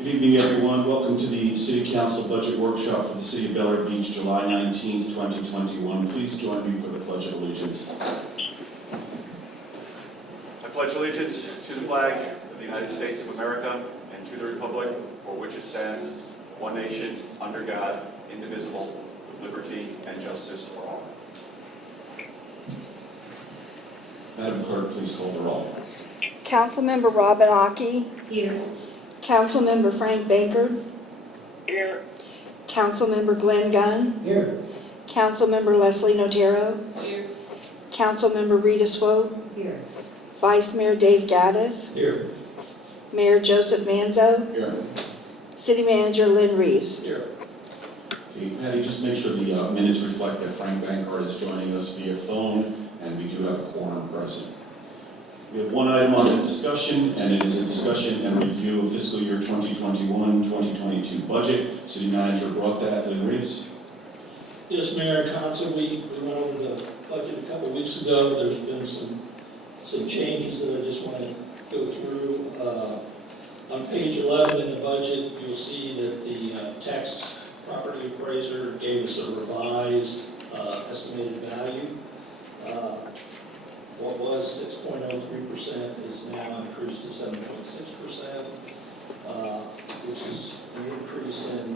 Good evening, everyone. Welcome to the City Council Budget Workshop for the City of Bel Air Beach, July 19th, 2021. Please join me for the Pledge of Allegiance. I pledge allegiance to the flag of the United States of America and to the republic for which it stands, one nation, under God, indivisible, with liberty and justice for all. Madam Clerk, please call the roll. Councilmember Robin Aki. Here. Councilmember Frank Baker. Here. Councilmember Glenn Gunn. Here. Councilmember Leslie Notero. Here. Councilmember Rita Swope. Here. Vice Mayor Dave Gaddis. Here. Mayor Joseph Manzo. Here. City Manager Lynn Reeves. Here. Okay, Patty, just make sure the minutes reflect that Frank Bankert is joining us via phone, and we do have a quorum present. We have one item on the discussion, and it is a discussion and review of fiscal year 2021-2022 budget. City Manager brought that, Lynn Reeves. Yes, Mayor and Council, we went over the budget a couple weeks ago. There's been some changes that I just want to go through. On page 11 in the budget, you'll see that the tax property appraiser gave us a revised estimated value. What was 6.03% is now increased to 7.6%, which is an increase in,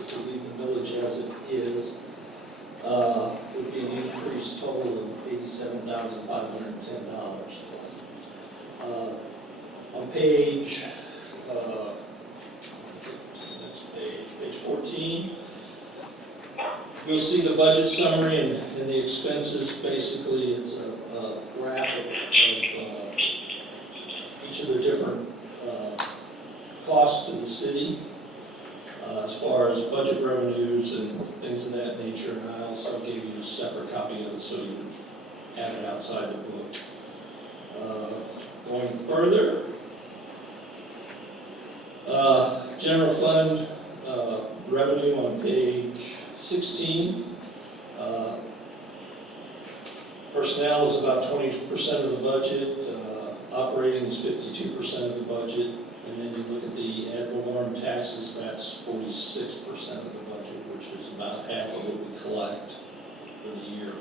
if we leave the millage as it is, would be an increase total of $87,510. On page, next page, page 14, you'll see the budget summary and the expenses. Basically, it's a graph of each of the different costs to the city as far as budget revenues and things of that nature. And I also gave you a separate copy of it so you can have it outside the book. Going further, general fund revenue on page 16. Personnel is about 20% of the budget. Operating is 52% of the budget. And then you look at the ad valorem taxes, that's 46% of the budget, which is about half of what we collect for the year.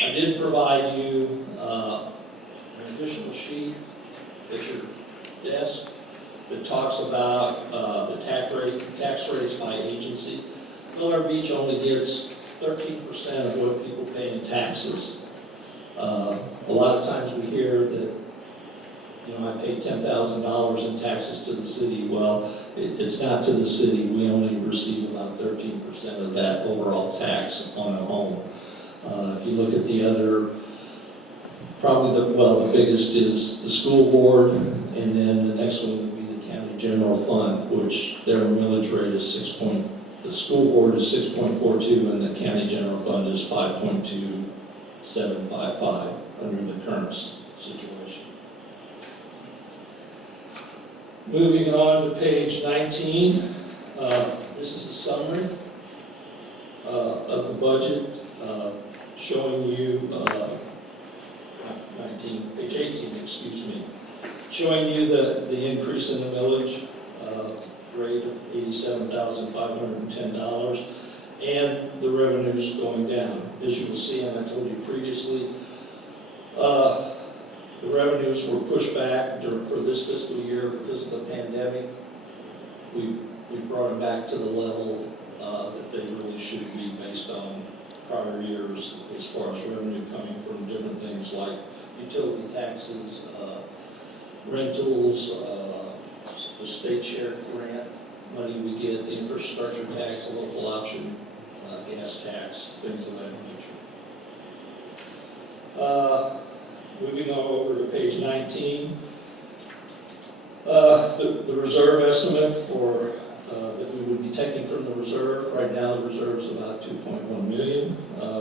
I did provide you an additional sheet at your desk that talks about the tax rates by agency. Bel Air Beach only gets 13% of what people pay in taxes. A lot of times we hear that, I paid $10,000 in taxes to the city. Well, it's not to the city. We only receive about 13% of that overall tax on a home. If you look at the other, probably the biggest is the school board, and then the next one would be the county general fund, which their millage rate is the school board is 6.42 and the county general fund is 5.2755 under the current situation. Moving on to page 19, this is a summary of the budget showing you, page 18, excuse me, showing you the increase in the millage rate of $87,510 and the revenues going down. As you will see, and I told you previously, the revenues were pushed back for this fiscal year because of the pandemic. We brought them back to the level that they really should be based on prior years as far as revenue coming from different things like utility taxes, rentals, the state share grant money we get, the infrastructure tax, the local option gas tax, things of that nature. Moving on over to page 19, the reserve estimate for that we would be taking from the reserve. Right now, the reserve is about $2.1 million.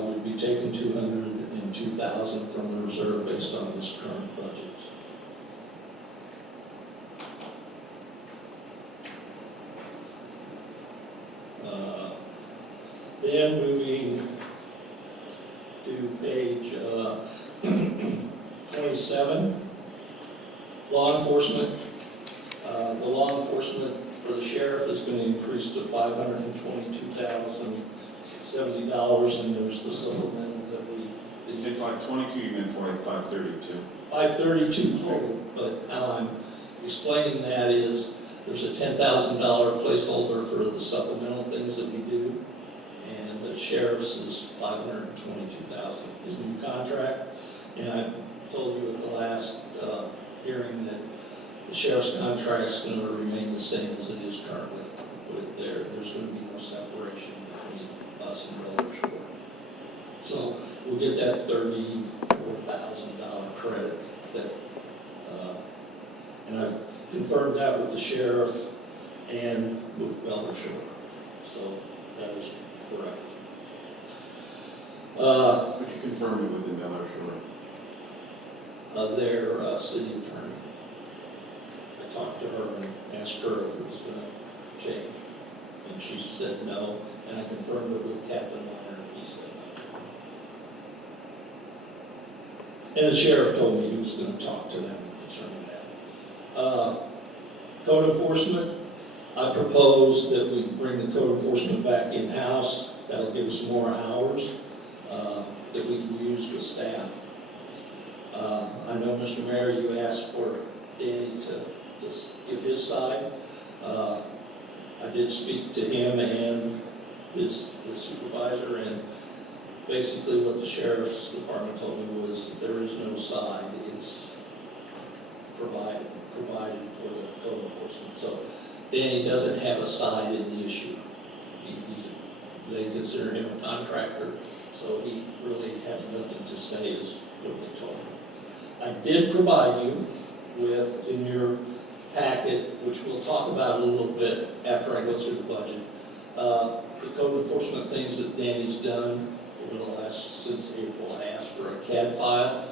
We'd be taking $202,000 from the reserve based on this current budget. Then moving to page 27, law enforcement. The law enforcement for the sheriff is going to increase to $522,070, and there's the supplemental that we, You said 522, you meant for 532. 532 total, but how I'm explaining that is, there's a $10,000 placeholder for the supplemental things that we do, and the sheriff's is $522,000, his new contract. And I told you at the last hearing that the sheriff's contract is going to remain the same as it is currently. Put it there, there's going to be no separation between us and Bel Air Shore. So we'll get that $34,000 credit that, and I've confirmed that with the sheriff and with Bel Air Shore. So that is correct. Would you confirm it with the Bel Air Shore? Their city attorney. I talked to her and asked her if it was going to change, and she said no, and I confirmed it with Captain Leonard, and he said no. And the sheriff told me he was going to talk to them concerning that. Code enforcement, I propose that we bring the code enforcement back in-house. That'll give us more hours that we can use with staff. I know, Mr. Mayor, you asked for Danny to give his side. I did speak to him and his supervisor, and basically what the sheriff's department told me was there is no side. It's provided for the code enforcement. So Danny doesn't have a side in the issue. They consider him a contractor, so he really has nothing to say, is what they told me. I did provide you with, in your packet, which we'll talk about a little bit after I go through the budget, the code enforcement things that Danny's done over the last, since April. I asked for a CAD file,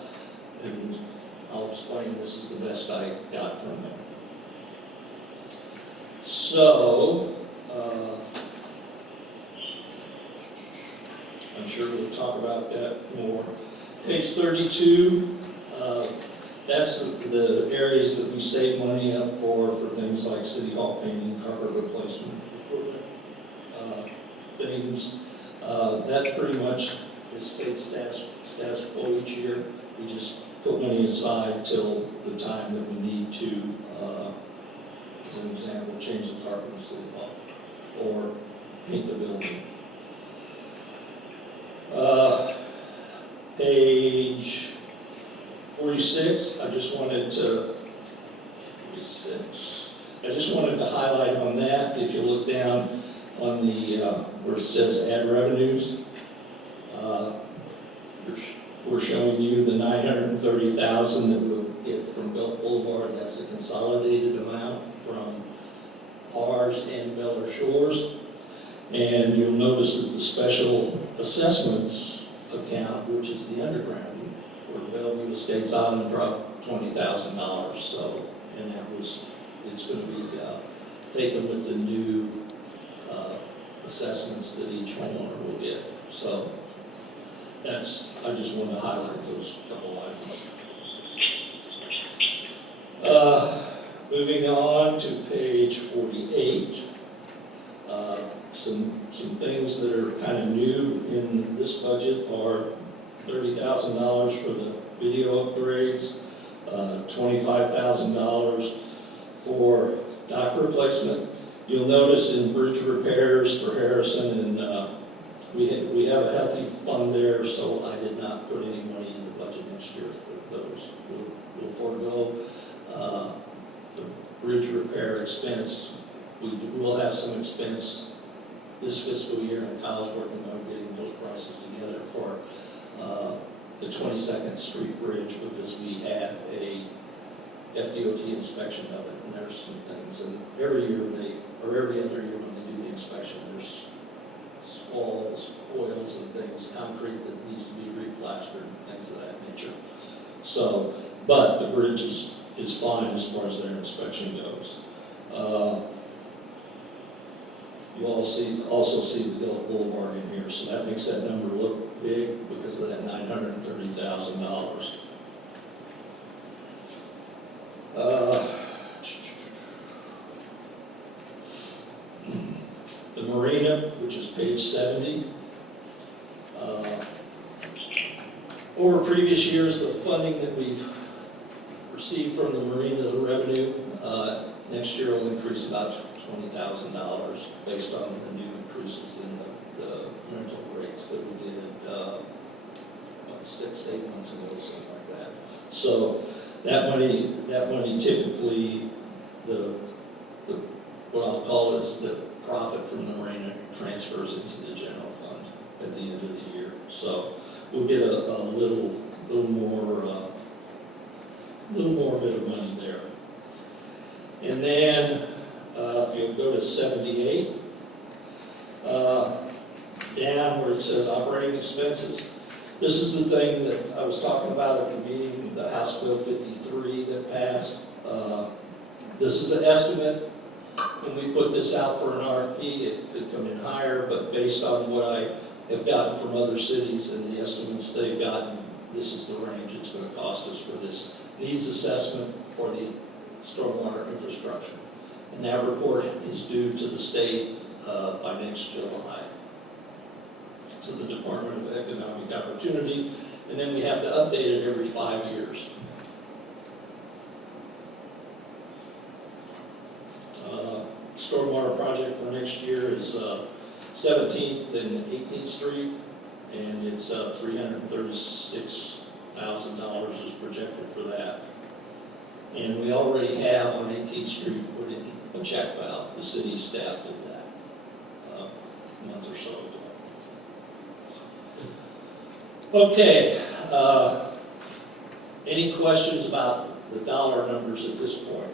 and I'll explain this is the best I got from them. So, I'm sure we'll talk about that more. Page 32, that's the areas that we save money up for things like City Hall painting, carpet replacement, equipment, things. That pretty much is stayed status quo each year. We just put money aside till the time that we need to, as an example, change the carpet in City Hall or paint the building. Page 46, I just wanted to highlight on that. If you look down on the, where it says add revenues, we're showing you the $930,000 that we'll get from Gulf Boulevard. That's the consolidated amount from ours and Bel Air Shores. And you'll notice that the special assessments account, which is the undergrounding, where Bellevue Estates Island dropped $20,000. So, and it's going to be taken with the new assessments that each homeowner will get. So I just wanted to highlight those couple items. Moving on to page 48. Some things that are kind of new in this budget are $30,000 for the video upgrades, $25,000 for dock replacement. You'll notice in bridge repairs for Harrison, and we have a healthy fund there, so I did not put any money in the budget next year for those. We'll forego the bridge repair expense. We will have some expense this fiscal year, and Kyle's working on getting those prices together for the 22nd Street Bridge, because we had a FDOT inspection of it, and there's some things, and every year every other year when they do the inspection, there's squalls, oils and things, concrete that needs to be replastered and things of that nature. So, but the bridge is fine as far as their inspection goes. You also see the Gulf Boulevard in here, so that makes that number look big because of that $930,000. Containment, which is page 70. Over previous years, the funding that we've received from the marina, the revenue, next year will increase about $20,000 based on the new increases in the rental rates that we did, 6-8 months ago, something like that. So that money typically, what I'll call is the profit from the marina transfers into the general fund at the end of the year. So we'll get a little more bit of money there. And then, if you go to 78, down where it says operating expenses, this is the thing that I was talking about at the meeting, the House Bill 53 that passed. This is an estimate. When we put this out for an RFP, it could come in higher, but based on what I have gotten from other cities and the estimates they've gotten, this is the range it's going to cost us for this needs assessment for the stormwater infrastructure. And that report is due to the state by next July, to the Department of Economic Opportunity, and then we have to update it every 5 years. Stormwater project for next year is 17th and 18th Street, and it's $336,000 is projected for that. And we already have on 18th Street put in a check valve. The city staff did that a month or so ago. Okay, any questions about the dollar numbers at this point?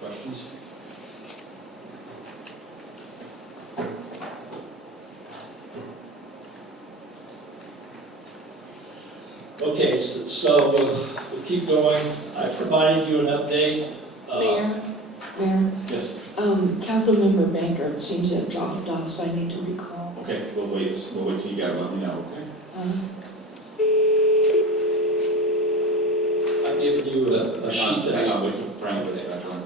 Questions? Okay, so we'll keep going. I provided you an update. Mayor, Yes. Councilmember Bankert seems to have dropped off, so I need to recall. Okay, we'll wait till you got it, let me know, okay? I've given you a sheet that Hang on, wait till Frank gets back on.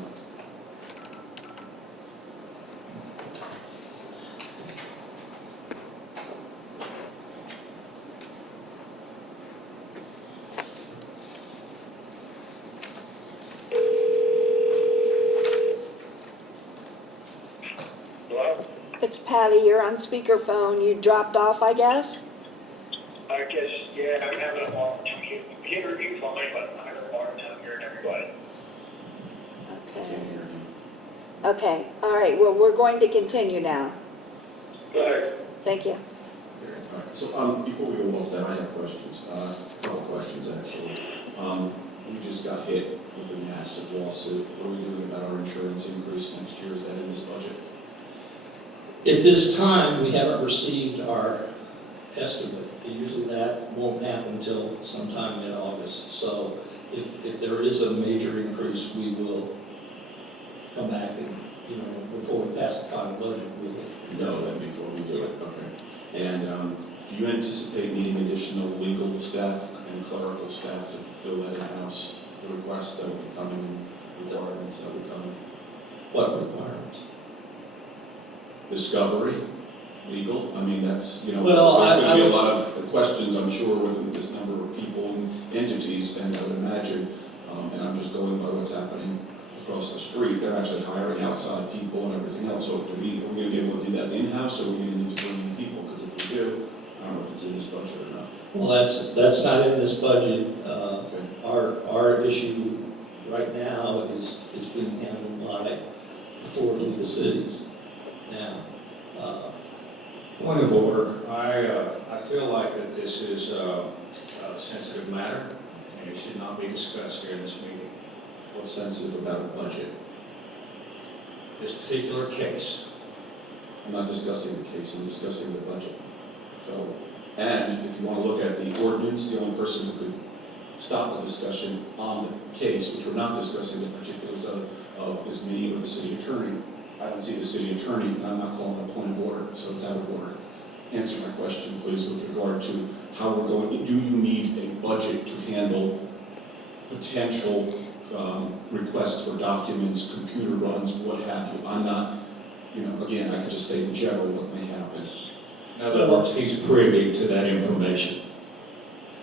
It's Patty, you're on speakerphone. You dropped off, I guess? I guess, yeah, I'm having a hard time. Hear you fine, but I'm having a hard time hearing everybody. Okay. Okay, all right, well, we're going to continue now. Go ahead. Thank you. All right, so before we go off that, I have questions, a couple questions actually. We just got hit with a massive lawsuit. What are we doing about our insurance increase next year? Is that in this budget? At this time, we haven't received our estimate. Usually that won't happen until sometime in August. So if there is a major increase, we will come back and, before we pass the final budget, we will. No, then before we do it, okay. And do you anticipate needing additional legal staff and clerical staff to fulfill that in-house, the requests that will be coming, requirements that will be coming? What requirements? Discovery, legal, I mean, that's, Well, there's going to be I a lot of questions, I'm sure, with this number of people and entities, and I would imagine, and I'm just going by what's happening across the street, they're actually hiring outside people and everything else, so are we going to be able to do that in-house, or are we going to need to bring in people? Because if we do, I don't know if it's in this budget or not. Well, that's not in this budget. Okay. Our issue right now is being handled by the 4 legal cities now. Point of order, I feel like that this is a sensitive matter, and it should not be discussed here in this meeting. What's sensitive about a budget? This particular case, I'm not discussing the case, I'm discussing the budget. So, and if you want to look at the ordinance, the only person who could stop the discussion on the case, which we're not discussing the particulars of is me or the city attorney. I don't see the city attorney, and I'm not calling it a point of order, so it's out of order. Answer my question, please, with regard to how we're going. Do you need a budget to handle potential requests for documents, computer runs, what have you? I'm not again, I could just state in general what may happen. In other words, he's privy to that information.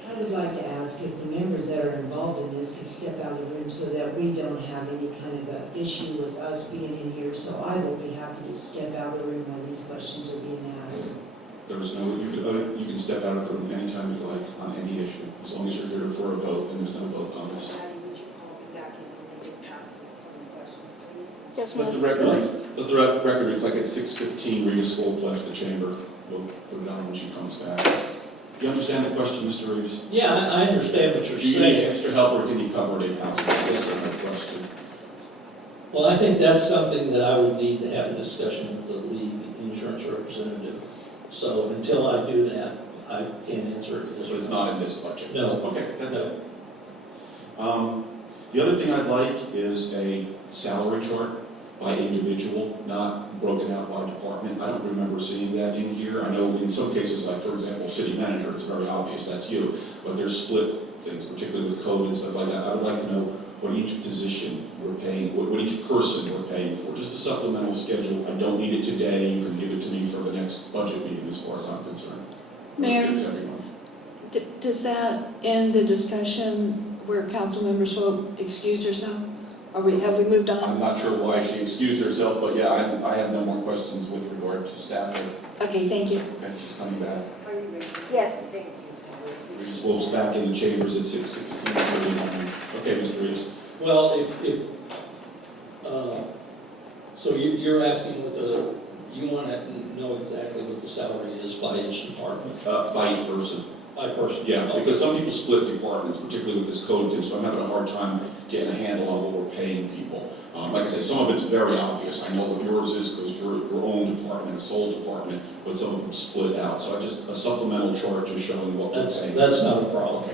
I would like to ask if the members that are involved in this could step out of the room so that we don't have any kind of an issue with us being in here. So I will be happy to step out of the room when these questions are being asked. You can step out of the room anytime you like on any issue, as long as you're here for a vote, and there's no vote on this. Patty, would you call me back in when we get past these polling questions, please? Yes, Let the ma'am. record reflect at 6:15, Rita School pledge the chamber. We'll put it on when she comes back. Do you understand the question, Mr. Reeves? Yeah, I understand what you're Do you need saying. extra help, or can you cover it in-house? Yes or no question? Well, I think that's something that I would need to have a discussion with the league insurance representative. So until I do that, I can't answer it. So it's not in this budget? No. Okay, that's No. it. The other thing I'd like is a salary chart by individual, not broken out by department. I don't remember seeing that in here. I know in some cases, like for example, city manager, it's very obvious that's you, but there's split things, particularly with code and stuff like that. I would like to know what each position we're paying, what each person we're paying for. Just a supplemental schedule. I don't need it today. You can give it to me for the next budget meeting as far as I'm concerned. Mayor? Give it to everyone. Does that end the discussion where council members will excuse yourself? Have we moved on? I'm not sure why she excused herself, but yeah, I have no more questions with regard to staff. Okay, thank you. Okay, she's coming back. Are you ready? Yes. Thank you. Reeves Wolf's back in the chambers at 6:16. Okay, Mr. Reeves. Well, so you're asking you want to know exactly what the salary is by each department, By each person. by person? Yeah, because some people split departments, particularly with this code thing, so I'm having a hard time getting a handle on what we're paying people. Like I said, some of it's very obvious. I know what yours is because you're your own department, a sole department, but some of them split out. So a supplemental chart just showing what we're paying. That's not a problem.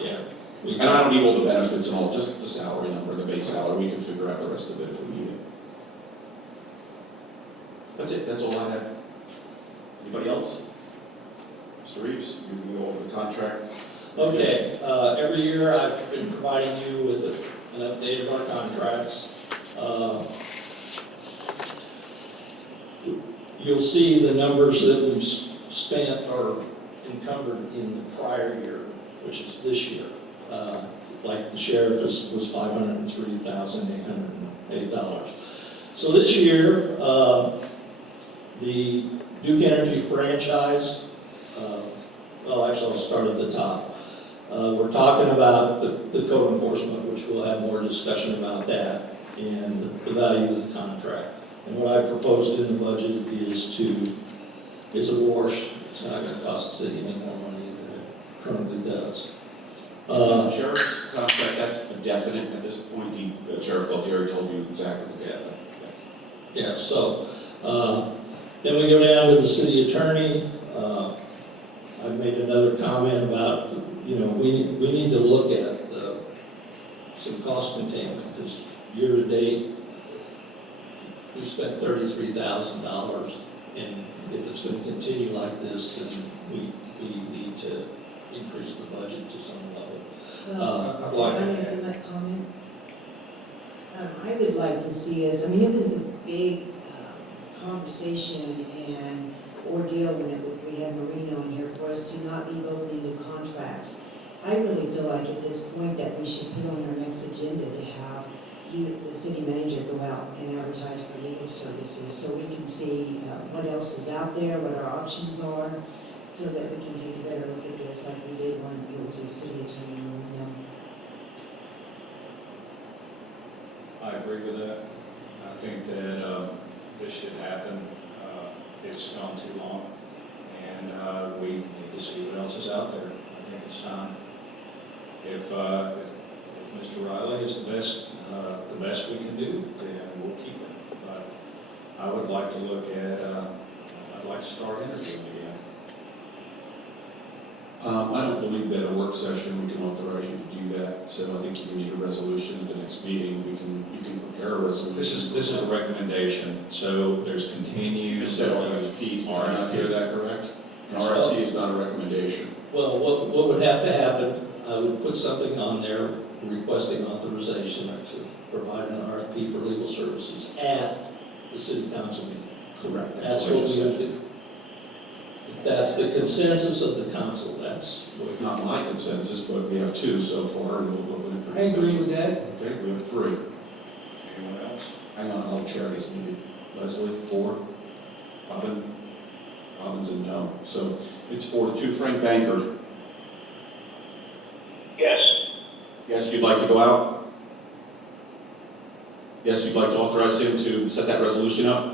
Yeah. And I don't need all the benefits and all, just the salary number, the base salary. We can figure out the rest of it if we need it. That's it, that's all I had. Anybody else? Mr. Reeves, you can go over the contract. Okay, every year I've been providing you with an update of our contracts. You'll see the numbers that we've spent or encumbered in the prior year, which is this year. Like the sheriff was $503,808. So this year, the Duke Energy franchise, well, actually, I'll start at the top. We're talking about the code enforcement, which we'll have more discussion about that, and the value of the contract. And what I proposed in the budget is a wash. It's not going to cost the city any more money than it currently does. Sheriff's contract, that's a definite at this point. Sheriff Galtieri told you exactly the data. Yeah, so, then we go down to the city attorney. I made another comment about, we need to look at some cost containment, because year to date, we've spent $33,000, and if it's going to continue like this, then we need to increase the budget to some level. Well, I'd like can I to- make that comment? I would like to see us, I mean, it was a big conversation and ordeal when we had Marino in here for us to not be voting into contracts. I really feel like at this point that we should put on our next agenda to have the city manager go out and advertise for legal services so we can see what else is out there, what our options are, so that we can take a better look at this like we did when it was the city attorney Marino. I agree with that. I think that this should happen. It's gone too long, and we need to see what else is out there. I think it's time. If Mr. Riley is the best we can do, then we'll keep it. But I would like to look at, I'd like to start interviewing again. I don't believe that a work session, we can authorize you to do that, so I think you need a resolution at the next meeting. You can prepare a resolution. This is a recommendation, so there's You continued. just said RFP, did I not hear that correct? An RFP is not a recommendation. Well, what would have to happen, I would put something on there requesting authorization to provide an RFP for legal services at the city council meeting. Correct. That's I what we just would said. do. If that's the consensus of the council, that's what. Not my consensus, but we have two so far, and we'll open it for I agree discussion. with that. Okay, we have three. Anyone else? Hang on, I'll chair this meeting. Leslie, 4. Robin? Robin's a no. So it's 4-2. Frank Bankert. Yes. Yes, you'd like to go out? Yes, you'd like to authorize him to set that resolution up?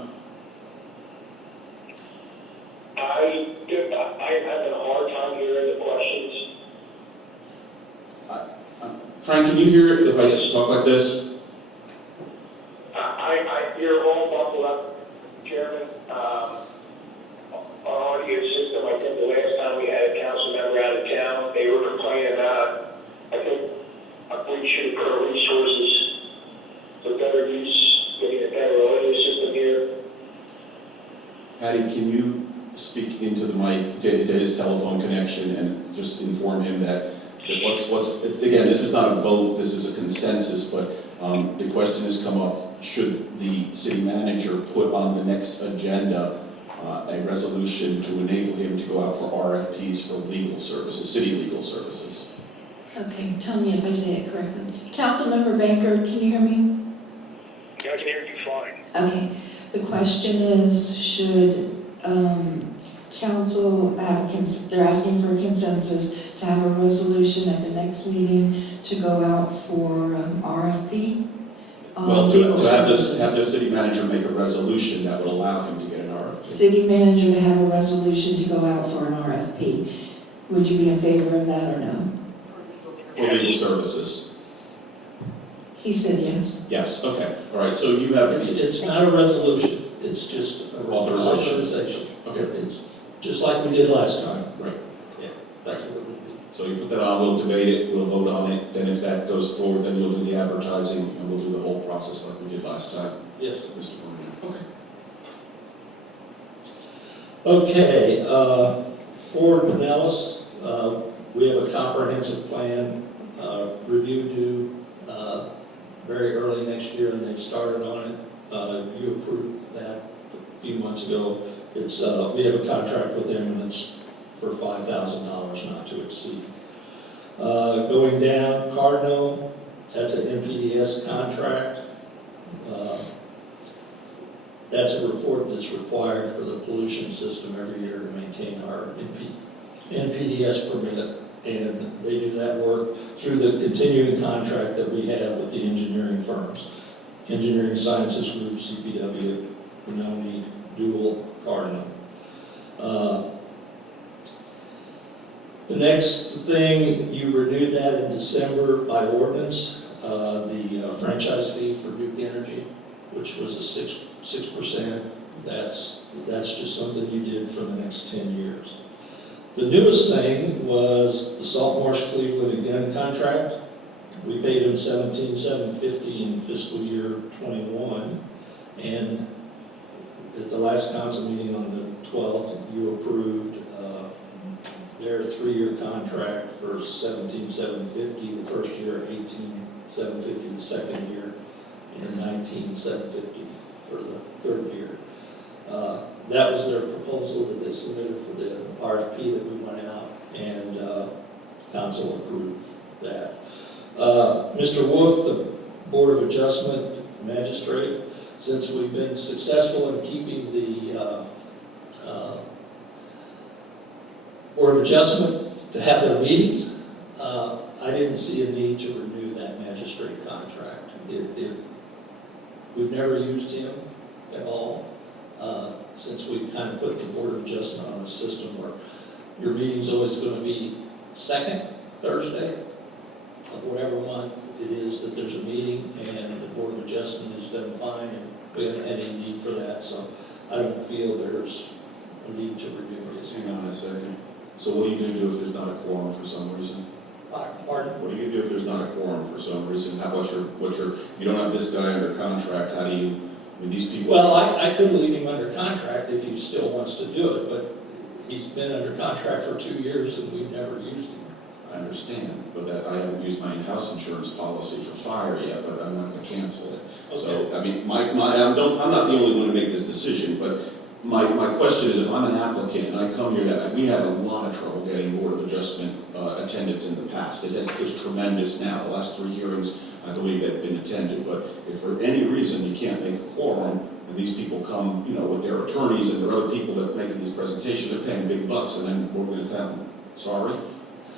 I'm having a hard time hearing the questions. Frank, can you hear it if I talk like this? You're all buckled up, Chairman. Our audio system, I think the last time we had a council member out of town, they were complaining about, I think, a breach of our resources for better use, getting a better audio system here. Patty, can you speak into the mic, to his telephone connection, and just inform him that again, this is not a vote, this is a consensus, but the question has come up, should the city manager put on the next agenda a resolution to enable him to go out for RFPs for legal services, city legal services? Okay, tell me if I say it correctly. Councilmember Baker, can you hear me? Yeah, I can hear you fine. Okay, the question is, should council have, they're asking for a consensus to have a resolution at the next meeting to go out for RFP? Well, legal to have services. the city manager make a resolution that would allow him to get an RFP. City manager to have a resolution to go out for an RFP. Would you be in favor of that or no? For legal services. He said yes. Yes, okay, all right, so you have, It's not a resolution, it's just a Authorization. authorization. okay, It's just like we did last time. right. That's what it would be. So you put that on, we'll debate it, we'll vote on it, then if that goes forward, then you'll do the advertising, and we'll do the whole process like we did last time, Yes. Mr. Moran. Okay, Okay. for Pinellas, we have a comprehensive plan, review due very early next year, and they've started on it. You approved that a few months ago. It's, we have a contract with them, and it's for $5,000 not to exceed. Going down, Cardinal, that's an NPDS contract. That's a report that's required for the pollution system every year to maintain our NPDS permit, and they do that work through the continuing contract that we have with the engineering firms. Engineering Sciences Group, CPW, Benoni, Dual, Cardinal. The next thing, you renewed that in December by ordinance, the franchise fee for Duke Energy, which was a 6%. That's just something you did for the next 10 years. The newest thing was the Salt Marsh Cleveland and Gunn contract. We paid them $17,750 in fiscal year '21, and at the last council meeting on the 12th, you approved their 3-year contract for $17,750 the first year, $18,750 the second year, and $19,750 for the third year. That was their proposal that they submitted for the RFP that we went out, and council approved that. Mr. Wolf, the Board of Adjustment Magistrate, since we've been successful in keeping the Board of Adjustment to have their meetings, I didn't see a need to renew that magistrate contract. We've never used him at all, since we've kind of put the Board of Adjustment on a system where your meeting's always going to be second Thursday of whatever month it is that there's a meeting, and the Board of Adjustment has done fine, and we haven't had any need for that, so I don't feel there's a need to renew his. Hang on a second. So what are you gonna do if there's not a quorum for some reason? Pardon? What are you gonna do if there's not a quorum for some reason? How about you don't have this guy under contract, how do you, I mean, these people. Well, I could leave him under contract if he still wants to do it, but he's been under contract for 2 years and we've never used him. I understand, but that, I haven't used my in-house insurance policy for fire yet, but I'm not gonna cancel it. So, I mean, I'm not the only one to make this decision, but my question is, if I'm an applicant and I come here that night, we had a lot of trouble getting Board of Adjustment attendance in the past. It's tremendous now. The last 3 hearings, I believe, have been attended, but if for any reason you can't make a quorum, and these people come, with their attorneys and there are other people that are making these presentations, they're paying big bucks, and then we're going to tell them, sorry?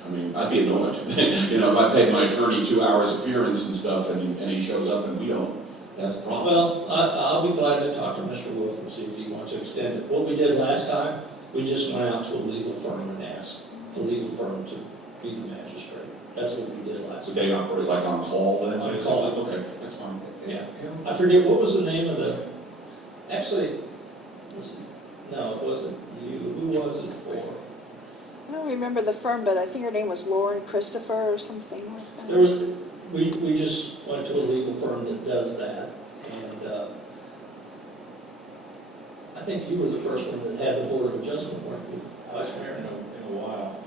I mean, I'd be annoyed. If I paid my attorney 2 hours appearance and stuff, and he shows up and we don't, that's a problem. Well, I'll be glad to talk to Mr. Wolf and see if he wants to extend it. What we did last time, we just went out to a legal firm and asked a legal firm to be the magistrate. That's what we did last Would time. they operate like on call then? On call. Okay, that's fine. Yeah. I forget, what was the name of the, actually, no, it wasn't you. Who was it for? I don't remember the firm, but I think her name was Lauren Christopher or something like There that. was, we just went to a legal firm that does that, and I think you were the first one that had the Board of Adjustment, weren't you, Vice Mayor? In a while.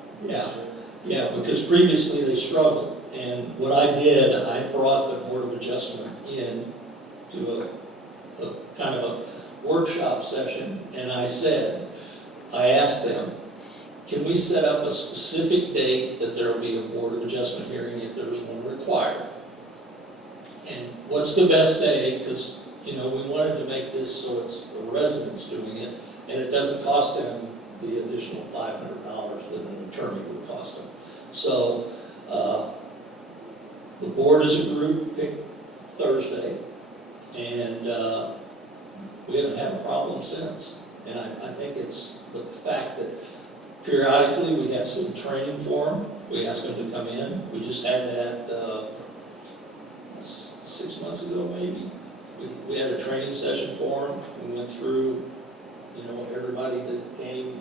Yeah, because previously they struggled, and what I did, I brought the Board of Adjustment in to a kind of a workshop session, and I asked them, can we set up a specific date that there will be a Board of Adjustment hearing if there's one required? And what's the best day, because, we wanted to make this so it's the residents doing it, and it doesn't cost them the additional $500 that an attorney would cost them. So, the board as a group picked Thursday, and we haven't had a problem since. And I think it's the fact that periodically we have some training for them. We ask them to come in. We just had that 6 months ago, maybe. We had a training session for them. We went through, everybody that came,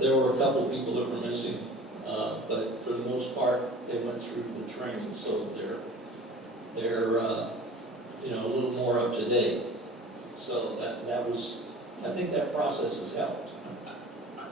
there were a couple of people that were missing, but for the most part, they went through the training, so they're a little more up to date. So that was, I think that process has helped.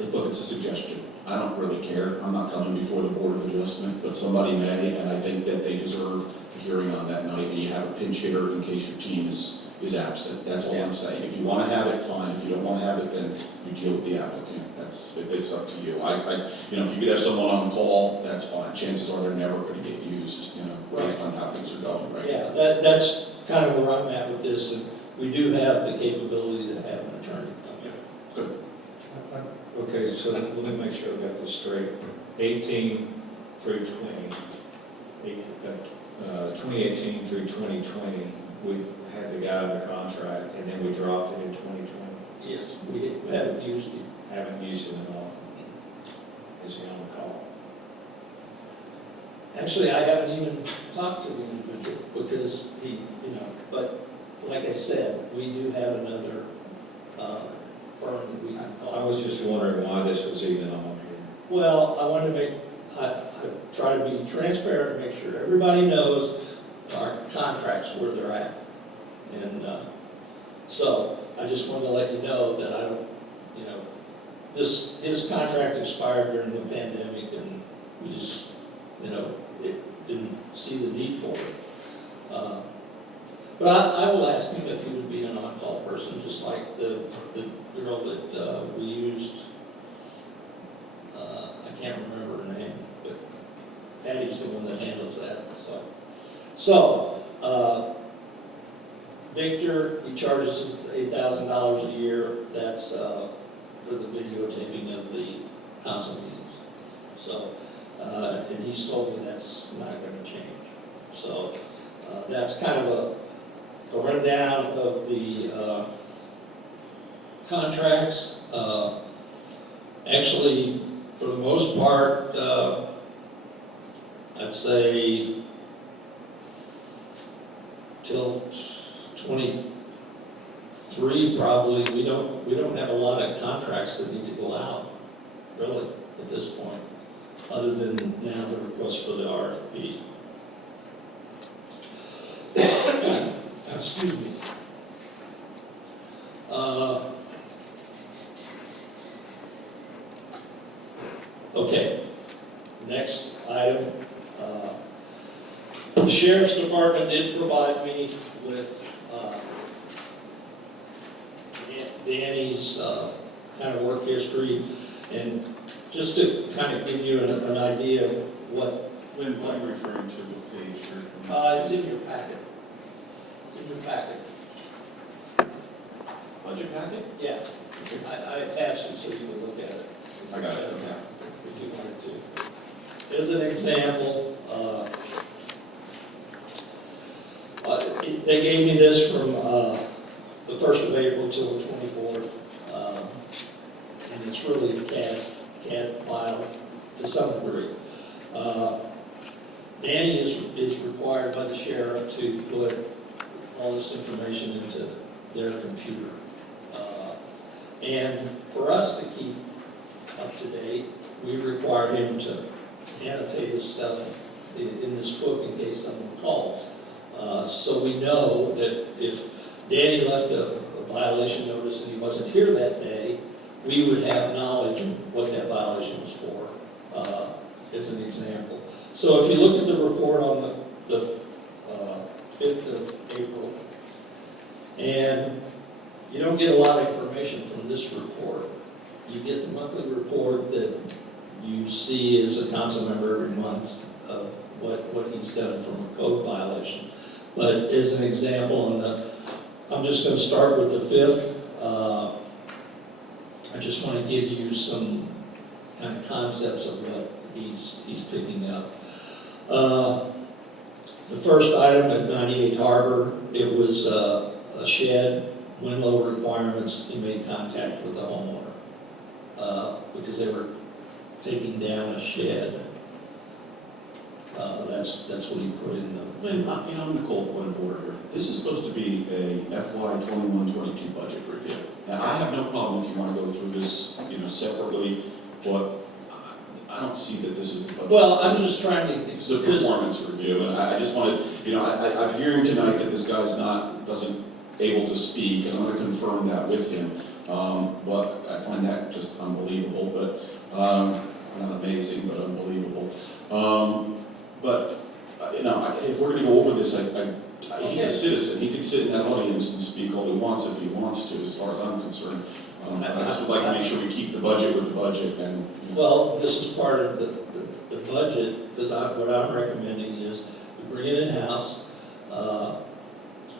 Look, it's a suggestion. I don't really care. I'm not coming before the Board of Adjustment, but somebody may, and I think that they deserve a hearing on that night, and you have a pinch hitter in case your team is absent. That's all I'm saying. If you want to have it, fine. If you don't want to have it, then you deal with the applicant. It's up to you. If you could have someone on call, that's fine. Chances are they're never going to get used, based on how things are going, right? Yeah, that's kind of where I'm at with this, and we do have the capability to have an attorney come in. Good. Okay, so let me make sure I got this straight. 18 through 2018 through 2020, we had the guy under contract, and then we dropped it in 2020. Yes, we haven't used it. Haven't used it at all. Is he on the call? Actually, I haven't even talked to the individual because he, but like I said, we do have another firm that we can call. I was just wondering why this was even on here. Well, I wanted to I try to be transparent and make sure everybody knows our contracts, where they're at. And so I just wanted to let you know that I don't, his contract expired during the pandemic, and we just, it didn't see the need for it. But I will ask him if he would be an on-call person, just like the girl that we used. I can't remember her name, but Patty's the one that handles that. So Victor, he charges $8,000 a year. That's for the videotaping of the council meetings. So, and he's told me that's not going to change. So that's kind of a rundown of the contracts. Actually, for the most part, I'd say till 23, probably, we don't have a lot of contracts that need to go out, really, at this point, other than now the request for the RFP. Excuse me. Okay, next item. The Sheriff's Department did provide me with Danny's kind of work history, and just to kind of give you an idea of what, When I'm referring to the page here. it's in your packet. It's in your packet. Budget packet? Yeah, I attached it so you can look at it. I got it, okay. If you wanted to. As an example, they gave me this from the 1st of April till the 24th, and it's really a CAD file to some degree. Danny is required by the sheriff to put all this information into their computer. And for us to keep up to date, we require him to annotate his stuff in this book in case someone calls. So we know that if Danny left a violation notice and he wasn't here that day, we would have knowledge of what that violation was for, as an example. So if you look at the report on the 5th of April, and you don't get a lot of information from this report. You get the monthly report that you see as a council member every month of what he's done from a code violation. But as an example, I'm just going to start with the 5th. I just want to give you some kind of concepts of what he's picking up. The first item at 98 Harbor, it was a shed, wind load requirements. He made contact with the homeowner because they were taking down a shed. That's what he put in the. Lynn, I'm Nicole, point of order here. This is supposed to be a FY 21-22 budget review. Now, I have no problem if you want to go through this, separately, but I don't see that this is a budget. Well, I'm just trying to. It's a performance review, and I just wanted, I'm hearing tonight that this guy's doesn't able to speak, and I'm going to confirm that with him. But I find that just unbelievable, but not amazing, but unbelievable. But if we're going to go over this, he's a citizen. He can sit in that audience and speak all he wants if he wants to, as far as I'm concerned. I just would like to make sure we keep the budget with the budget. And Well, this is part of the budget, because what I'm recommending is we bring it in-house.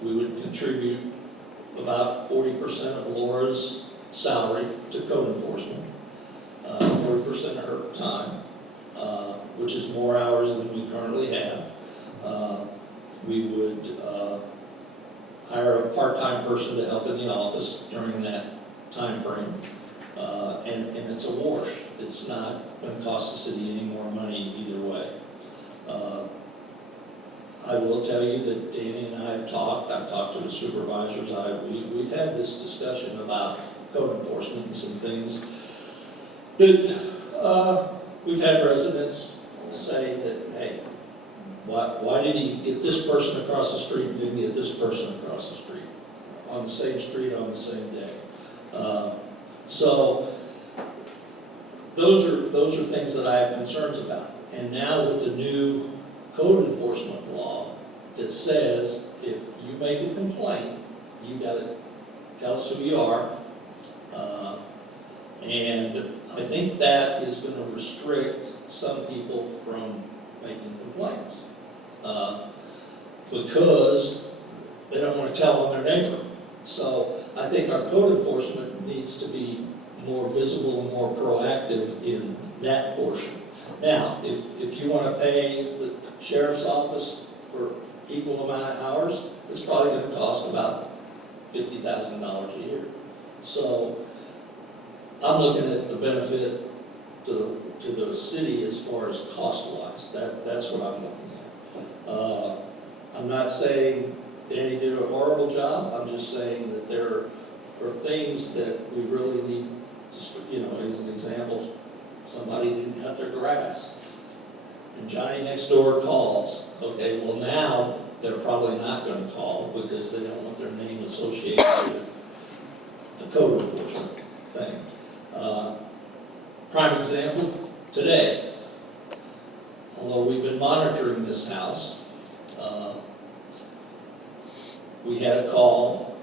We would contribute about 40% of Laura's salary to code enforcement, 40% of her time, which is more hours than we currently have. We would hire a part-time person to help in the office during that time frame, and it's a wash. It's not going to cost the city any more money either way. I will tell you that Danny and I have talked. I've talked to the supervisors. We've had this discussion about code enforcement and some things that we've had residents say that, hey, why did he get this person across the street and didn't get this person across the street on the same street on the same day? So those are things that I have concerns about. And now with the new code enforcement law that says if you make a complaint, you got to tell us who you are. And I think that is going to restrict some people from making complaints because they don't want to tell on their neighbor. So I think our code enforcement needs to be more visible and more proactive in that portion. Now, if you want to pay the sheriff's office for equal amount of hours, it's probably going to cost about $50,000 a year. So I'm looking at the benefit to the city as far as cost-wise. That's what I'm looking at. I'm not saying Danny did a horrible job. I'm just saying that there are things that we really need to, as an example, somebody didn't cut their grass. And Johnny next door calls. Okay, well now they're probably not going to call because they don't want their name associated with the code enforcement thing. Prime example, today, although we've been monitoring this house, we had a call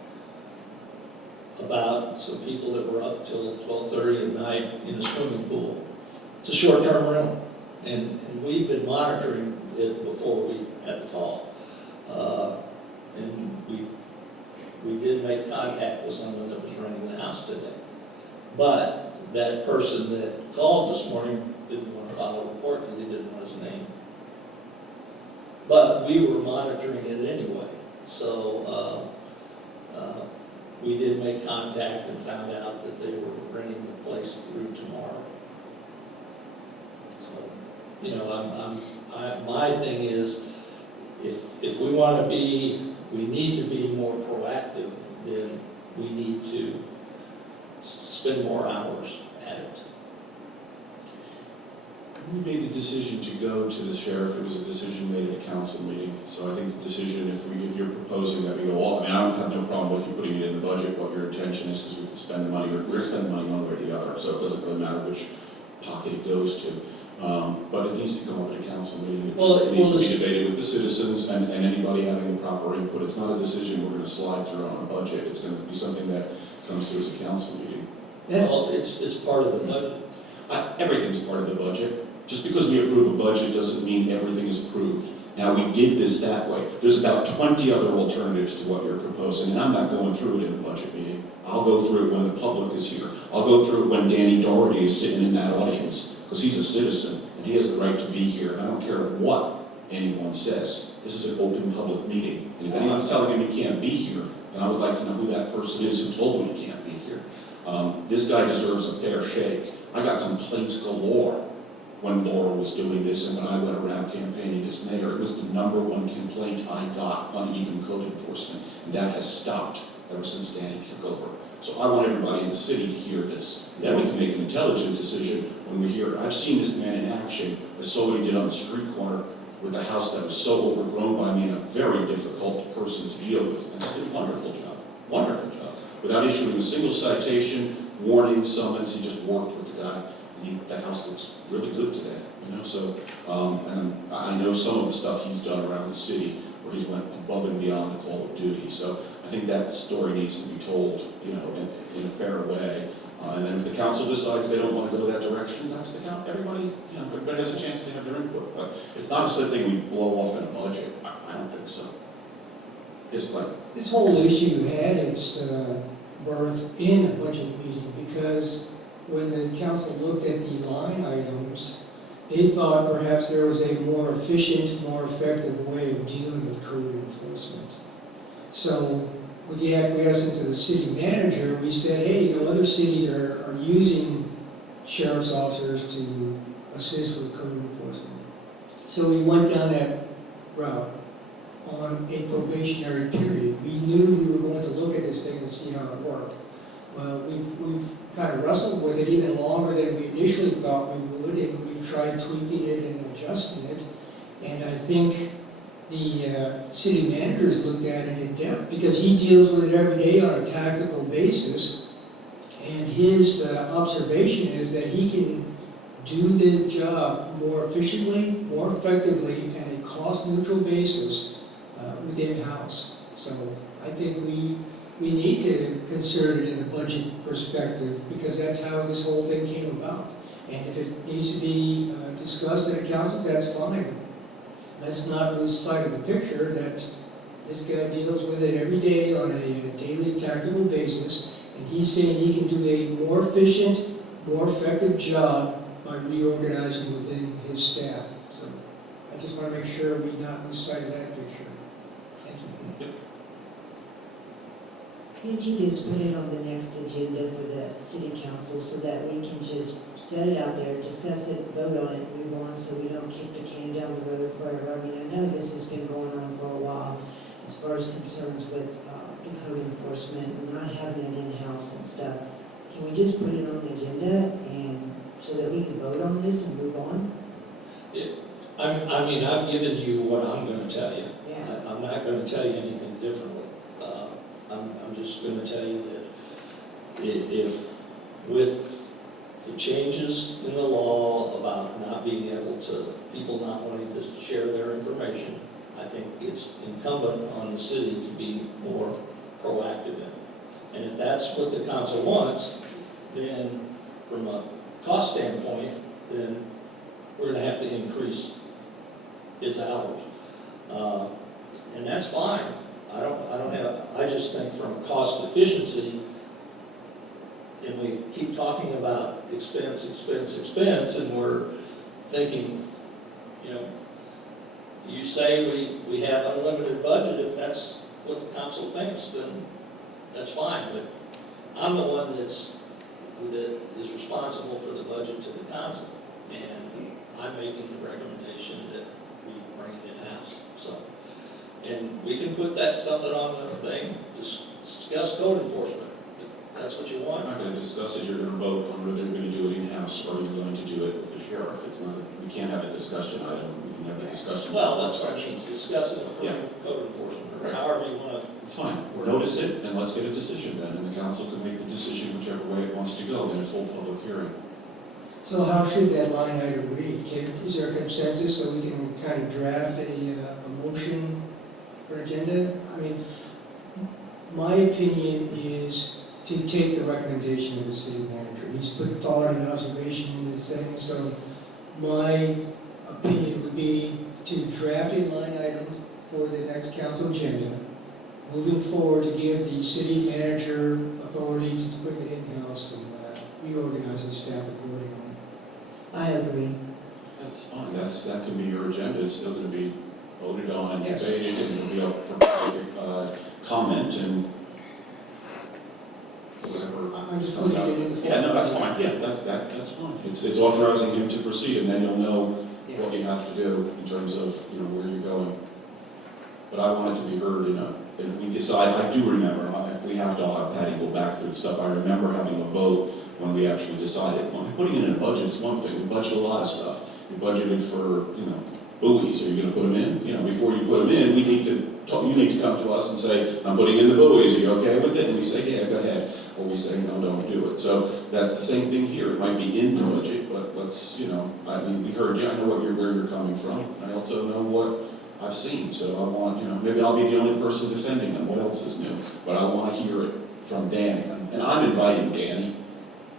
about some people that were up till 12:30 at night in a swimming pool. It's a short-term rental, and we've been monitoring it before we had the call. And we did make contact with someone that was renting the house today. But that person that called this morning didn't want to file a report because he didn't know his name. But we were monitoring it anyway, so we did make contact and found out that they were renting the place through tomorrow. So, you know, my thing is, if we want to be, we need to be more proactive, then we need to spend more hours at it. We made the decision to go to the sheriff. It was a decision made at a council meeting. So I think the decision, if you're proposing that we go all, I mean, I don't have no problem with you putting it in the budget, what your intention is, because we can spend the money, or we're spending money one way or the other, so it doesn't really matter which pocket it goes to. But it needs to come up at a council meeting. It needs to be debated with the citizens and anybody having the proper input. It's not a decision we're going to slide through on a budget. It's going to be something that comes to as a council meeting. Well, it's part of the budget. Everything's part of the budget. Just because we approve a budget doesn't mean everything is approved. Now, we did this that way. There's about 20 other alternatives to what you're proposing, and I'm not going through it in a budget meeting. I'll go through it when the public is here. I'll go through it when Danny Doherty is sitting in that audience, because he's a citizen, and he has the right to be here, and I don't care what anyone says. This is an open public meeting, and if anyone's telling him he can't be here, then I would like to know who that person is who told him he can't be here. This guy deserves a fair shake. I got complaints galore when Laura was doing this and when I went around campaigning as mayor. It was the #1 complaint I got, uneven code enforcement, and that has stopped ever since Danny took over. So I want everybody in the city to hear this. Then we can make an intelligent decision when we hear it. I've seen this man in action. I saw what he did on the street corner with a house that was so overgrown by me and a very difficult person to deal with. And he did a wonderful job. Without issuing a single citation, warning, summons, he just worked with the guy. That house looks really good today, you know, so, and I know some of the stuff he's done around the city where he's went above and beyond the call of duty, so I think that story needs to be told, you know, in a fair way, and then if the council decides they don't want to go that direction, that's the count, everybody has a chance to have their input, but it's not something we blow off in a budget, I don't think so. Yes, Glenn? This whole issue had its birth in a budget meeting because when the council looked at the line items, they thought perhaps there was a more efficient, more effective way of dealing with code enforcement. So with the acquiescence of the city manager, we said, hey, you know, other cities are using sheriff's officers to assist with code enforcement. So we went down that route on a probationary period. We knew we were going to look at this thing and see how it worked. Well, we've kind of wrestled with it even longer than we initially thought we would, and we've tried tweaking it and adjusting it. And I think the city manager's looked at it in depth because he deals with it every day on a tactical basis. And his observation is that he can do the job more efficiently, more effectively, and a cost-neutral basis within-house. So I think we need to consider it in a budget perspective because that's how this whole thing came about. And if it needs to be discussed at a council, that's fine. Let's not lose sight of the picture that this guy deals with it every day on a daily tactical basis, and he's saying he can do a more efficient, more effective job by reorganizing within his staff. So I just want to make sure we not lose sight of that picture. Thank you. Can't you just put it on the next agenda for the city council so that we can just set it out there, discuss it, vote on it, and move on so we don't kick the can down the road forever? I mean, I know this has been going on for a while as far as concerns with the code enforcement and not having it in-house and stuff. Can we just put it on the agenda and so that we can vote on this and move on? I mean, I've given you what I'm going to tell you. Yeah. I'm not going to tell you anything differently. I'm just going to tell you that if with the changes in the law about not being able to, people not wanting to share their information, I think it's incumbent on the city to be more proactive in it. And if that's what the council wants, then from a cost standpoint, then we're gonna have to increase his hours. And that's fine. I just think from a cost efficiency, and we keep talking about expense, and we're thinking, you know, you say we have unlimited budget, if that's what the council thinks, then that's fine, but I'm the one that is responsible for the budget to the council, and I'm making the recommendation that we bring it in-house, so. And we can put that something on the thing, discuss code enforcement, if that's what you We're want. not going to discuss it, you're going to vote on whether you're going to do it in-house or you're going to do it with the sheriff. It's not, we can't have a discussion item, we can have a discussion. Well, that's what I mean, sections. discuss it Yeah. with code enforcement, or Right. however you want to. It's fine, notice it, and let's get a decision then, and the council can make the decision whichever way it wants to go in a full public hearing. So how should that line item read? Is there a consensus so we can kind of draft a motion for agenda? I mean, my opinion is to take the recommendation of the city manager. He's put thought and observation in this thing, so my opinion would be to draft a line item for the next council agenda, moving forward to give the city manager authority to bring it in-house and reorganize the staff accordingly. I agree. That's fine, that can be your agenda, it's still going to be voted on and Yes. debated, and it'll be up for public comment and whatever. I'm just putting it in the. Yeah, no, that's fine, yeah, that's fine. It's authorizing him to proceed, and then you'll know what you have to do in terms of, you know, where you're going. But I want it to be heard, and we decide, I do remember, if we have to, I'll have Patty go back through the stuff. I remember having a vote when we actually decided, well, putting it in a budget is one thing, we budget a lot of stuff. We budgeted for, buoys, are you gonna put them in? Before you put them in, you need to come to us and say, I'm putting in the buoys, are you okay with it? And we say, yeah, go ahead. Or we say, no, don't do it. So that's the same thing here, it might be in the budget, but let's, we heard you, I know where you're coming from. I also know what I've seen, so I want, maybe I'll be the only person defending them, what else is new? But I want to hear it from Danny, and I'm inviting Danny.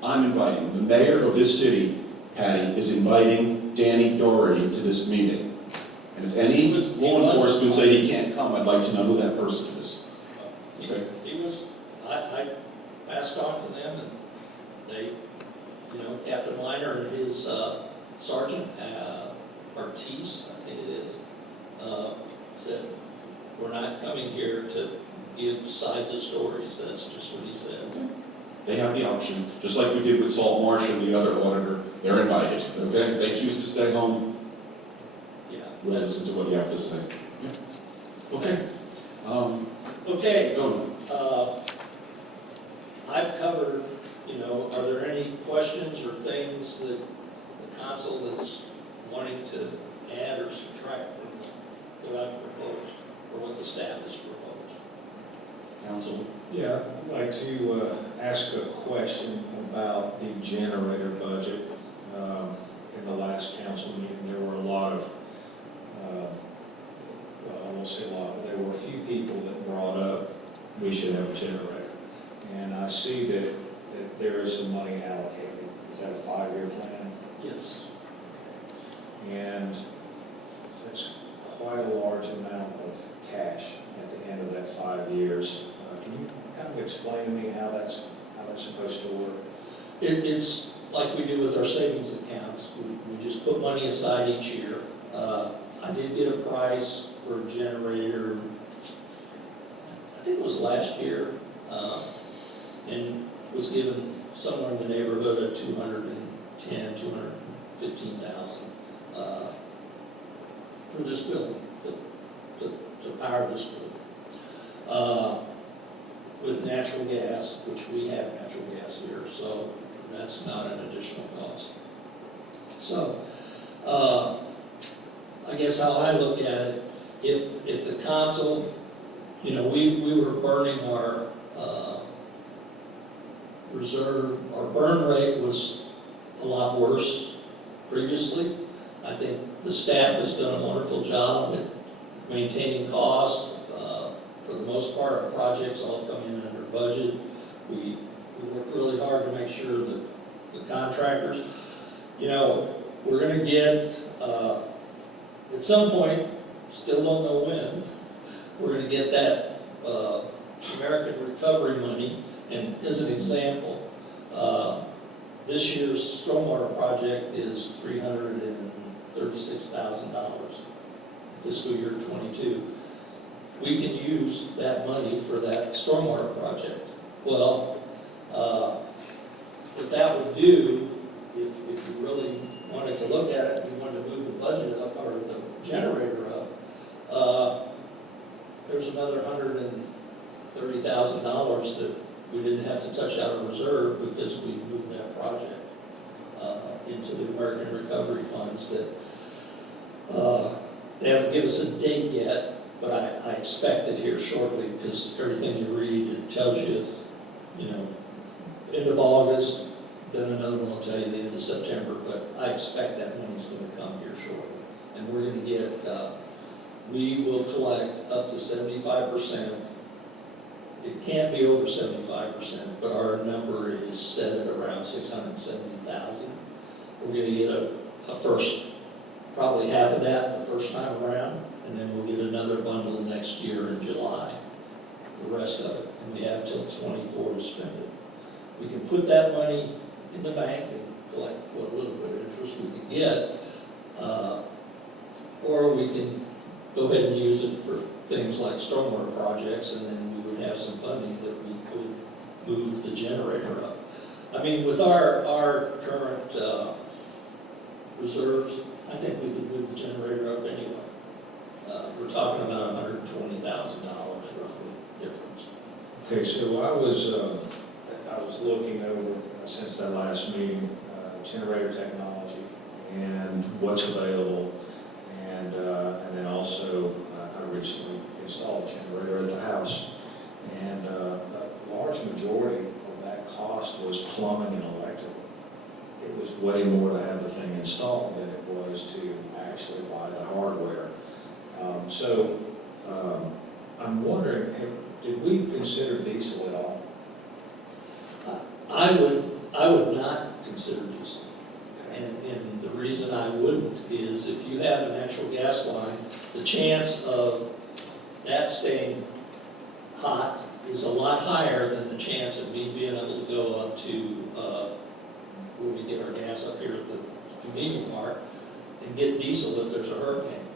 The mayor of this city, Patty, is inviting Danny Doherty to this meeting. And if any law enforcement say he can't come, I'd like to know who that person is. Okay. I passed on to them, and they, Captain Liner and his sergeant, Ortiz, I think it is, said, we're not coming here to give sides of stories, that's just what he said. They have the option, just like we did with Salt Marsh and the other auditor, they're invited, okay? If they choose to stay home, Yeah. we'll listen to what you have to say. Okay. Okay, Go. I've covered, are there any questions or things that the council is wanting to add or subtract from what I've proposed, or what the staff has proposed? Council. Yeah, I'd like to ask a question about the generator budget. In the last council meeting, there were a lot of, well, I won't say a lot, but there were a few people that brought up we should have a generator. And I see that there is some money allocated. Is that a 5-year plan? Yes. And that's quite a large amount of cash at the end of that 5 years. Can you kind of explain to me how that's supposed to work? It's like we do with our savings accounts. We just put money aside each year. I did get a price for a generator, I think it was last year, and was given somewhere in the neighborhood of $210,000, $215,000 for this building, to power this building. With natural gas, which we have natural gas here, so that's not an additional cost. So, I guess how I look at it, if the council, we were burning our reserve, our burn rate was a lot worse previously. I think the staff has done a wonderful job at maintaining costs. For the most part, our projects all come in under budget. We worked really hard to make sure that the contractors, you know, we're gonna get, at some point, still don't know when, we're gonna get that, American Recovery money. And as an example, this year's stormwater project is $336,000, fiscal year '22. We can use that money for that stormwater project. Well, what that would do, if you really wanted to look at it, you wanted to move the budget up, or the generator up, there's another $130,000 that we didn't have to touch out of reserve because we moved that project into the American Recovery Funds that they haven't given us a date yet, but I expect it here shortly, because everything you read, it tells you, you know, end of August, then another one will tell you the end of September, but I expect that money's gonna come here shortly. And we're gonna get, we will collect up to 75%. It can't be over 75%, but our number is set at around 670,000. We're gonna get a first, probably half of that the first time around, and then we'll get another bundle next year in July, the rest of it, and we have till '24 to spend it. We can put that money in the bank and collect what little bit of interest we can get, or we can go ahead and use it for things like stormwater projects, and then we would have some funding that we could move the generator up. I mean, with our current reserves, I think we could move the generator up anyway. We're talking about $120,000 roughly difference. Okay, so I was looking over, since that last meeting, generator technology and what's available. And then also, I recently installed a generator at the house. And a large majority of that cost was plumbing and electrical. It was way more to have the thing installed than it was to actually buy the hardware. I'm wondering, did we consider diesel at all? I would not consider diesel. And the reason I wouldn't is if you have a natural gas line, the chance of that staying hot is a lot higher than the chance of me being able to go up to where we get our gas up here at the convenience mart and get diesel if there's a hurricane.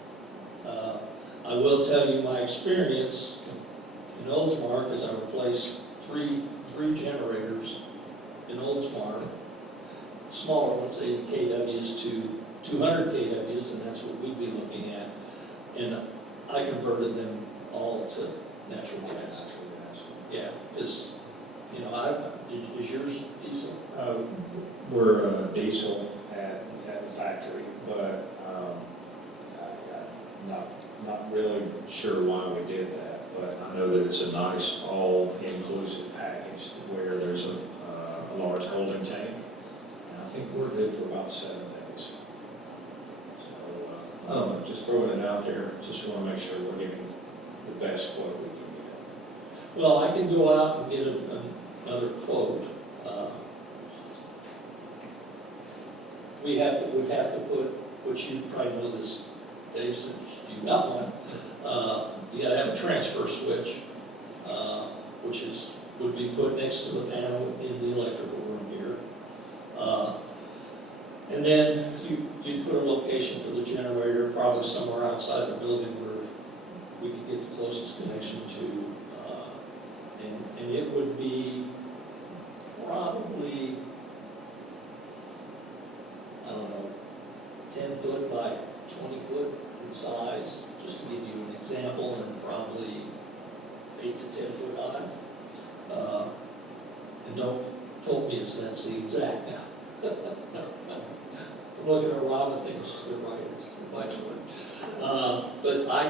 I will tell you my experience in Oldsmar, as I replaced three generators in Oldsmar, smaller ones, 80 kWs to 200 kWs, and that's what we'd be looking at. And I converted them all to natural gas. Yeah, because, you know, is yours diesel? We're diesel at the factory, but I'm not really sure why we did that. But I know that it's a nice all-inclusive package where there's a large holding tank. And I think we're good for about 7 days. So, I don't know, just throwing it out there. Just want to make sure we're getting the best quote we can get. Well, I can go out and get another quote. We'd have to put, which you probably know this, Dave, since you got one, you gotta have a transfer switch, which would be put next to the panel in the electrical room here. And then you'd put a location for the generator, probably somewhere outside the building where we could get the closest connection to, and it would be probably, I don't know, 10 foot by 20 foot in size, just to give you an example, and probably 8 to 10 foot high. And don't quote me as that's the exact now. I'm looking at Rob and think it's the right, it's the right one. But I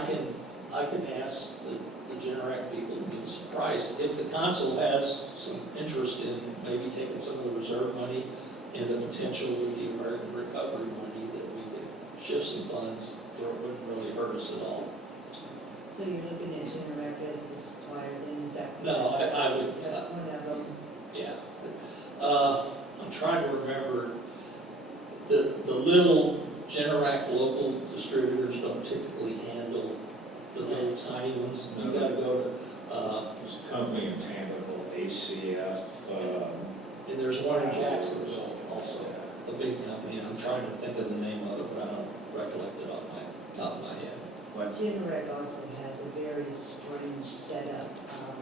can ask the Generac people to give us a price. If the council has some interest in maybe taking some of the reserve money and the potential with the American Recovery money that we could shift some funds, where it wouldn't really hurt us at all. So you're looking at Generac as the supplier, then is that? No, I would, That's one of them. little Generac local distributors don't typically handle the little tiny ones. You gotta go to, There's a company in Tampa called ACF. and there's one in Jacksonville also, a big company, and I'm trying to think of the name of it, but I don't recollect it off my top of my head. Generac also has a very strange setup,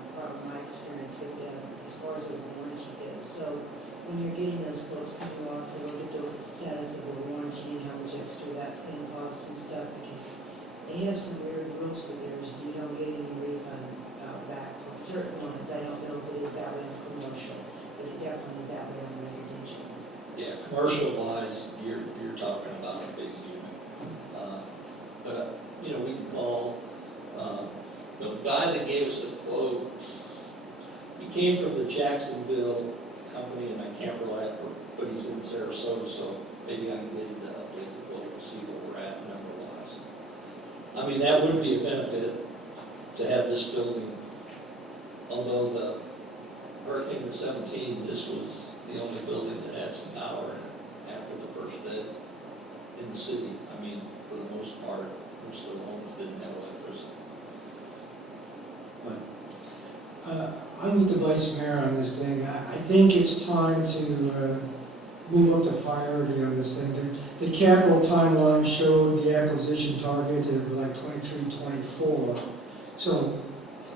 from my experience with them, as far as the warranty goes. So when you're getting those quotes, people also look at the status of the warranty and how much extra that's going to cost and stuff, because they have some weird rules with theirs. You don't get any refund back on certain ones. I don't know if it is that way on commercial, but it definitely is that way on residential. Yeah, commercial wise, you're talking about a big unit. But, you know, we can call, the guy that gave us the quote, he came from the Jacksonville company, and I can't rely on, but he's in Sarasota, so maybe I can get him to update the quote and see where we're at number-wise. I mean, that would be a benefit to have this building, although the Hurricane of 17, this was the only building that had some power in it after the first day in the city. I mean, for the most part, most of the homes didn't have electricity. I'm with the vice mayor on this thing. I think it's time to move up the priority on this thing. The capital timeline showed the acquisition target of like 23, 24. So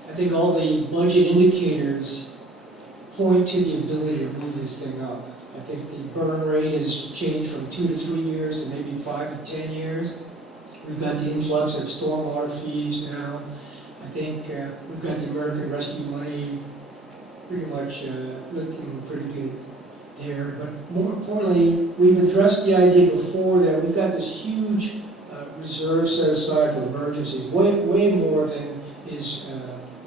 I think all the budget indicators point to the ability to move this thing up. I think the burn rate has changed from 2 to 3 years to maybe 5 to 10 years. We've got the influx of stormwater fees now. I think we've got the American Rescue money pretty much looking pretty good there. But more importantly, we've addressed the idea before that we've got this huge reserve set aside for emergencies, way more than is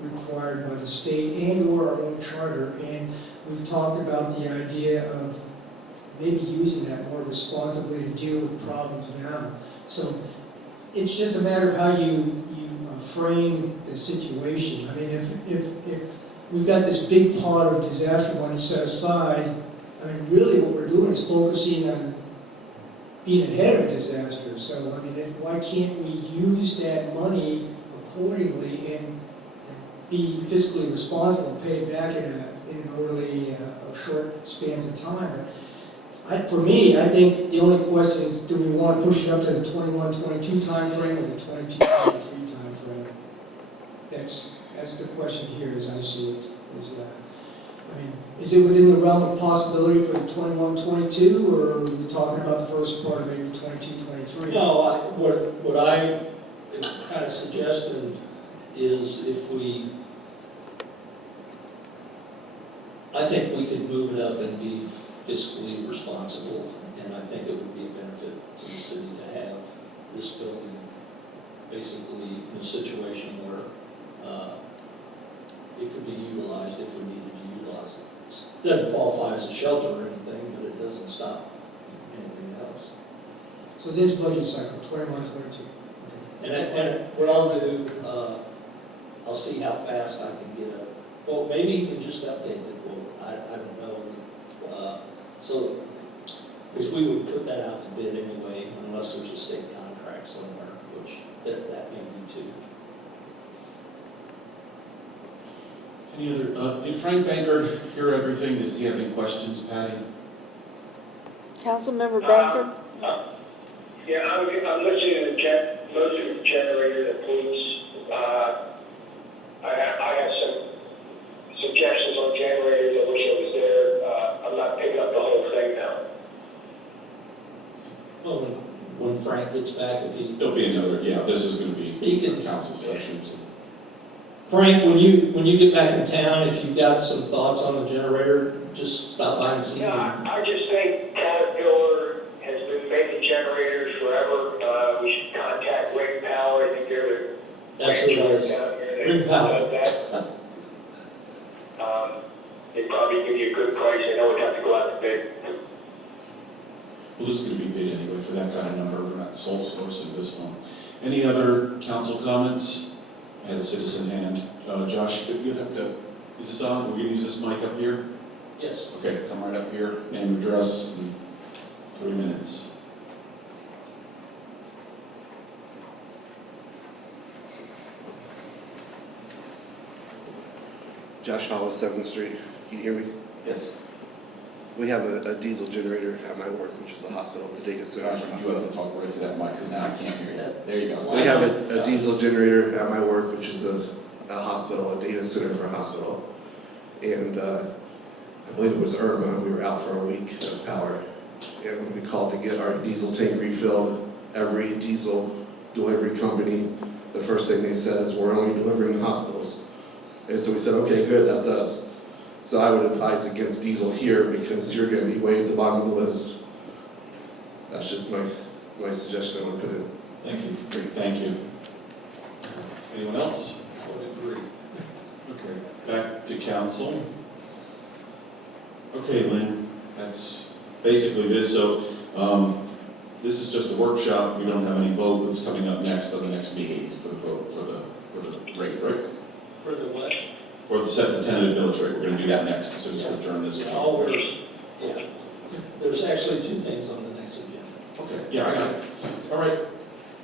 required by the state and or our own charter. And we've talked about the idea of maybe using that more responsibly to deal with problems now. So it's just a matter of how you frame the situation. I mean, if we've got this big pot of disaster money set aside, I mean, really what we're doing is focusing on being ahead of a disaster. So, I mean, why can't we use that money accordingly and be fiscally responsible, pay it back in an orderly, short spans of time? For me, I think the only question is, do we want to push it up to the 21-22 timeframe or the 22-23 timeframe? That's the question here, as I see it. I mean, is it within the realm of possibility for the 21-22, or are we talking about the first part of maybe 22-23? No, what I am kind of suggesting is I think we could move it up and be fiscally responsible, and I think it would be a benefit to the city to have this building basically in a situation where it could be utilized if we needed to utilize it. It doesn't qualify as a shelter or anything, but it doesn't stop anything else. So this budget cycle, 21-22. And what I'll do, I'll see how fast I can get a quote. Maybe you can just update the quote. I don't know. So, because we would put that out to bid anyway, unless there's a state contract somewhere, which that may be too. Any other, did Frank Bankert hear everything? Does he have any questions, Patty? Councilmember Baker? Yeah, I'm listening to most of the generator that polluts. I have some suggestions on generators. I wish I was there. I'm not picking up the whole thing now. Well, when Frank gets back, if he... There'll be another, yeah, this is going to be He can- council session. So. Frank, when you get back in town, if you've got some thoughts on the generator, just stop by and see me. Yeah, I just think Caterpillar has been making generators forever. We should contact Ring Power. I think they're the That's who it is. down here. Ring Power. They probably give you a good price. I know we'd have to go out to bid. Well, this is going to be bid anyway for that kind of number. We're not sole sourcing this one. Any other council comments? I had a citizen hand. Josh, you have to, is this on? We're going to use this mic up here? Yes. Okay, come right up here. Name, address, and 3 minutes. Josh Hall with 7th Street. Can you hear me? Yes. We have a diesel generator at my work, which is the hospital. It's a data center. Josh, for you hospital. have to talk right to that mic, because now I can't hear you. There you go. We have a diesel generator at my work, which is a hospital, a data center for a hospital. And I believe it was Irma, we were out for a week of power. And when we called to get our diesel tank refilled, every diesel delivery company, the first thing they said is, we're only delivering to hospitals. And so we said, okay, good, that's us. So I would advise against diesel here because you're gonna be way at the bottom of the list. That's just my suggestion I would put in. Thank you. Great, thank you. Anyone else? I would agree. Okay, back to council. Okay, Lynn, that's basically this, so, this is just a workshop, we don't have any vote, what's coming up next on the next meeting for the vote, for the rate, right? For the what? For the set the tentative millage rate, we're gonna do that next, as soon as we adjourn this. All we're, yeah. There's actually two things on the next agenda. Okay, yeah, I got it. All right,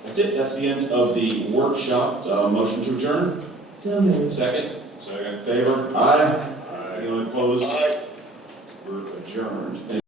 that's it, that's the end of the workshop, motion to adjourn, So moved. second, Second. favor, aye? Aye. Anyone opposed? Aye. We're adjourned.